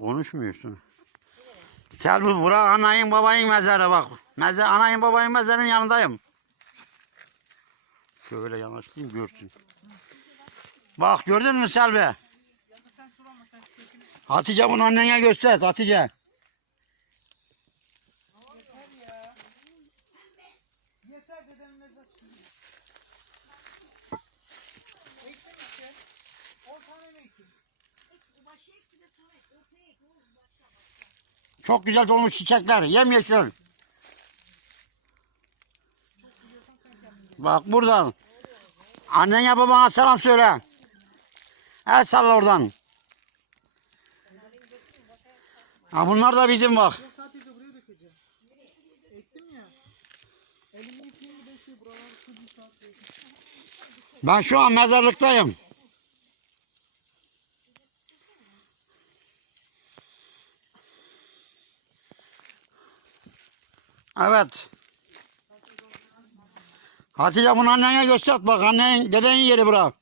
Konuşmuyorsun. Selvi bura anayın babayın mezarı bak. Mezar, anayın babayın mezarının yanındayım. Şöyle yanaşayım görsün. Bak gördün mü Selvi? Hatice bunu annene göster Hatice. Çok güzel dolmuş çiçekler. Yemyeşil. Bak buradan. Annene babana selam söyle. El salla oradan. Ha bunlar da bizim bak. Ben sadece buraya dökeceğim. Evet. Hatice bunu annene göster bak annen dedenin yeri bura.